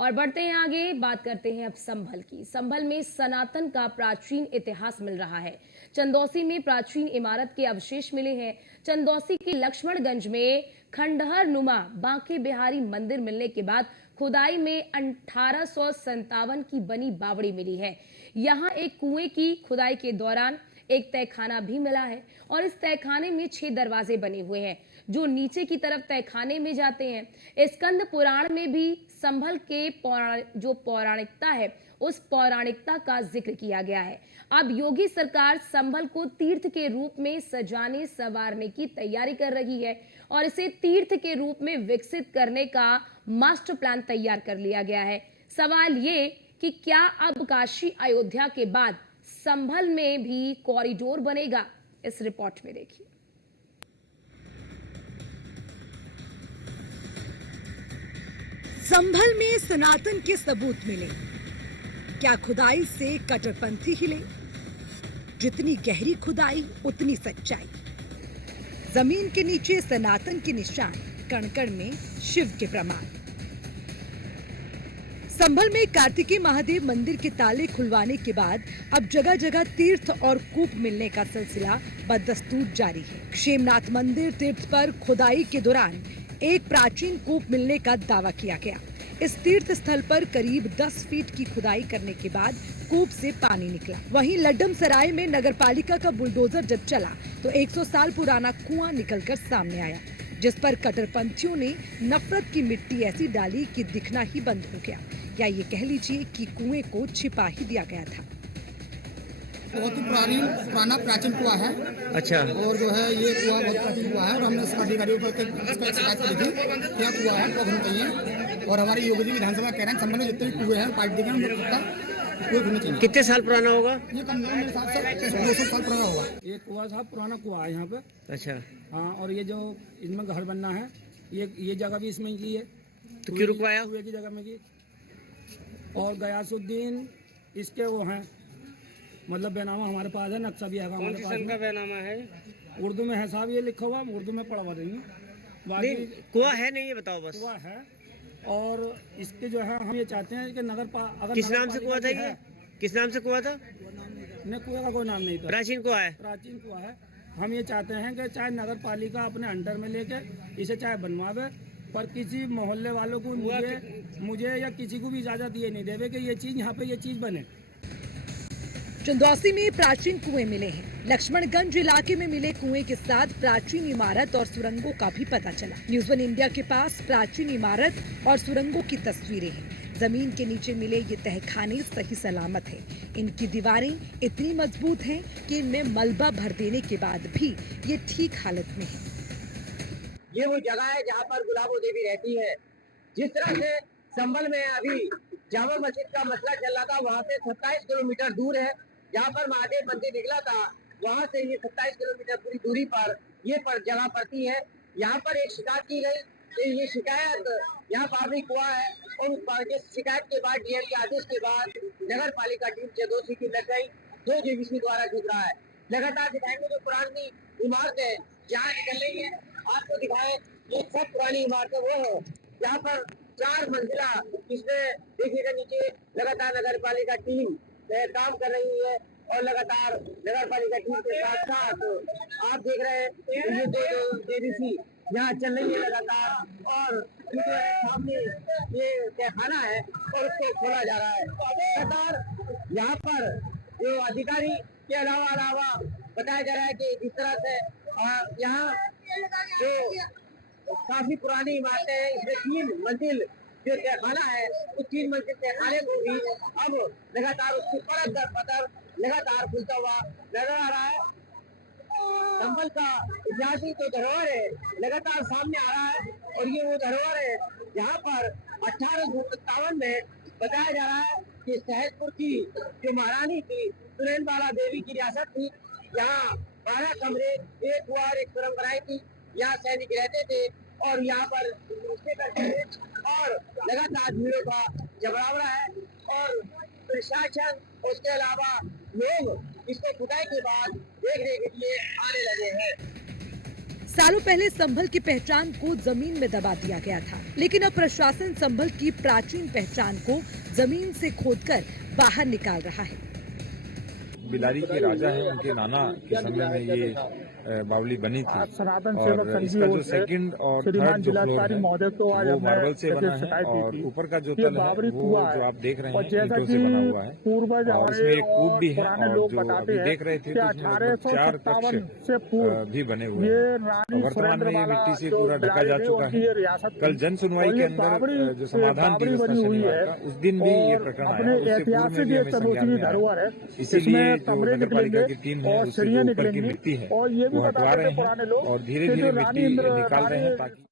और बढ़ते हैं आगे, बात करते हैं अब संभल की। संभल में सनातन का प्राचीन इतिहास मिल रहा है। चंदौसी में प्राचीन इमारत के अवशेष मिले हैं। चंदौसी के लक्ष्मणगंज में खंडहर नुमा बांके बिहारी मंदिर मिलने के बाद खुदाई में 1857 की बनी बावड़ी मिली है। यहाँ एक कुएं की खुदाई के दौरान एक तहखाना भी मिला है और इस तहखाने में 6 दरवाजे बने हुए हैं जो नीचे की तरफ तहखाने में जाते हैं। स्कंद पुराण में भी संभल के जो पौराणिकता है उस पौराणिकता का जिक्र किया गया है। अब योगी सरकार संभल को तीर्थ के रूप में सजाने संवारने की तैयारी कर रही है और इसे तीर्थ के रूप में विकसित करने का मास्टर प्लान तैयार कर लिया गया है। सवाल ये कि क्या अब काशी अयोध्या के बाद संभल में भी कॉरिडोर बनेगा? इस रिपोर्ट में देखिए। संभल में सनातन के सबूत मिले। क्या खुदाई से कट्टरपंथी हिले? जितनी गहरी खुदाई उतनी सच्चाई। जमीन के नीचे सनातन के निशान, कण कण में शिव के प्रमाण। संभल में कार्तिकेय महादेव मंदिर के ताले खुलवाने के बाद अब जगह जगह तीर्थ और कूप मिलने का सिलसिला बदस्तूर जारी है। क्षेमनाथ मंदिर तीर्थ पर खुदाई के दौरान एक प्राचीन कूप मिलने का दावा किया गया। इस तीर्थ स्थल पर करीब 10 फीट की खुदाई करने के बाद कूप से पानी निकला। वहीं लड्डम सराय में नगरपालिका का बुलडोजर जब चला तो 100 साल पुराना कुआं निकलकर सामने आया, जिस पर कट्टरपंथियों ने नफरत की मिट्टी ऐसी डाली कि दिखना ही बंद हो गया, या ये कह लीजिए कि कुएं को छिपा ही दिया गया था। बहुत ही पुराना प्राचीन कुआं है। अच्छा। और जो है ये कुआं बहुत प्राचीन कुआं है और हमने अधिकारियों पर इसका शिकायत करी थी क्या कुआं है तो होना चाहिए। और हमारे योगी जी विधानसभा कह रहे हैं संभल में जितने भी कुएं हैं पार्टी के कुएं होने चाहिए। कितने साल पुराना होगा? ये कम मेरे हिसाब से 200 साल पुराना होगा। ये कुआं था, पुराना कुआं है यहाँ पे। अच्छा। हाँ, और ये जो इसमें घर बनना है ये जगह भी इसमें की है। तो क्यों रुकवाया? कुएं की जगह में की। और गयासुद्दीन इसके वो हैं, मतलब बैनामा हमारे पास है, नक्शा भी है हमारे पास। कौन सा बैनामा है? उर्दू में है साहब, ये लिखा हुआ, उर्दू में पढ़वा देंगे। बाकी कुआं है नहीं, ये बताओ बस। कुआं है और इसके जो है हम ये चाहते हैं कि अगर किस नाम से कुआं था ये? किस नाम से कुआं था? नहीं, कुआं का कोई नाम नहीं था। प्राचीन कुआं है। प्राचीन कुआं है। हम ये चाहते हैं कि चाहे नगर पालिका अपने अंडर में लेके इसे चाहे बनवावे, पर किसी मोहल्ले वालों को मुझे या किसी को भी इजाजत ये नहीं देवे कि ये चीज यहाँ पे ये चीज बने। चंदौसी में प्राचीन कुएं मिले हैं। लक्ष्मणगंज इलाके में मिले कुएं के साथ प्राचीन इमारत और सुरंगों का भी पता चला। न्यूज़ 1 इंडिया के पास प्राचीन इमारत और सुरंगों की तस्वीरें हैं। जमीन के नीचे मिले ये तहखाने सही सलामत हैं। इनकी दीवारें इतनी मजबूत हैं कि इनमें मलबा भर देने के बाद भी ये ठीक हालत में है। ये वो जगह है जहाँ पर गुलाबो देवी रहती है। जिस तरह से संभल में अभी जामा मस्जिद का मसला चल रहा था, वहाँ से 27 किलोमीटर दूर है जहाँ पर महादेव मंदिर निकला था, वहाँ से ये 27 किलोमीटर पूरी दूरी पर ये जगह पड़ती है। यहाँ पर एक शिकायत की गई तो ये शिकायत यहाँ पर भी कुआं है और उस शिकायत के बाद डीएम के आदेश के बाद नगर पालिका टीम चंदौसी की लग गई 2 जेवीसी द्वारा जुड़ रहा है। लगातार दिखाएंगे जो पुरानी इमारत है जहाँ निकल रही है, आपको दिखाए ये सब पुरानी इमारतें वो है जहाँ पर 4 मंजिला, इसमें देखिएगा नीचे लगातार नगर पालिका टीम काम कर रही है और लगातार नगर पालिका टीम के साथ साथ आप देख रहे हैं ये 2 जेवीसी यहाँ चल रही है लगातार और सामने ये तहखाना है और उसको खोला जा रहा है। लगातार यहाँ पर जो अधिकारी के अलावा बताया जा रहा है कि जिस तरह से यहाँ जो काफी पुरानी इमारतें हैं, इसमें 3 मंजिल जो तहखाना है उस 3 मंजिल तहखाने को भी अब लगातार उसकी परत दर परत लगातार खुलता हुआ नजर आ रहा है। संभल का ऐतिहासिक जो धरोहर है लगातार सामने आ रहा है और ये वो धरोहर है जहाँ पर 1857 में बताया जा रहा है कि सहजपुर की जो महारानी थी सुरेंद्रबाला देवी की रियासत थी, यहाँ 12 कमरे, एक कुआं और एक सुरंग बनाई थी। यहाँ सैनिक रहते थे और यहाँ पर करते थे और लगातार भीड़ों का जबरावड़ा है और प्रशासन उसके अलावा लोग इसको खुदाई के बाद देखने के लिए आने लगे हैं। सालों पहले संभल की पहचान को जमीन में दबा दिया गया था, लेकिन अब प्रशासन संभल की प्राचीन पहचान को जमीन से खोदकर बाहर निकाल रहा है। बिलारी के राजा हैं, उनके नाना के समय में ये बावली बनी थी सनातन सेवक और संघ की इसका ओर जो से सेकंड और श्रीमान थर्ड जो फ्लोर जिलाधिकारी है महोदय को आज वो हमने मार्बल से बना है शिकायत दी और थी। ऊपर का जो ये तल है बाबरी वो कुआं जो है आप देख रहे और हैं जैसा ईंटों कि से बना हुआ है पूर्वज और इसमें हमारे एक कूप भी है पुराने और लोग जो बताते अभी हैं देख रहे थे कि तो उसमें लगभग 4 1857 कक्ष से पूर्व भी बने हुए ये हैं। रानी वर्तमान में ये सुरेंद्रबाला मिट्टी से जो पूरा ढका जा बिलारी थी, चुका उनकी है। ये रियासत कल थी। जन सुनवाई और के ये अंदर जो समाधान बाबरी दिवस था बनी हुई शनिवार है का उस दिन भी ये और प्रकरण अपने आया, उससे पूर्व में ऐतिहासिक भी ये हमें चंदौसी संज्ञान की में आया। धरोहर है। इसीलिए इसमें जो कमरे नगर पालिका निकलेंगे की टीम है और उससे सीढ़ियां जो ऊपर की निकलेंगी मिट्टी है और ये भी वो हटवा बताते रहे थे पुराने हैं लोग और धीरे कि धीरे जो रानी मिट्टी इंद्र निकाल रहे हैं रानी ताकि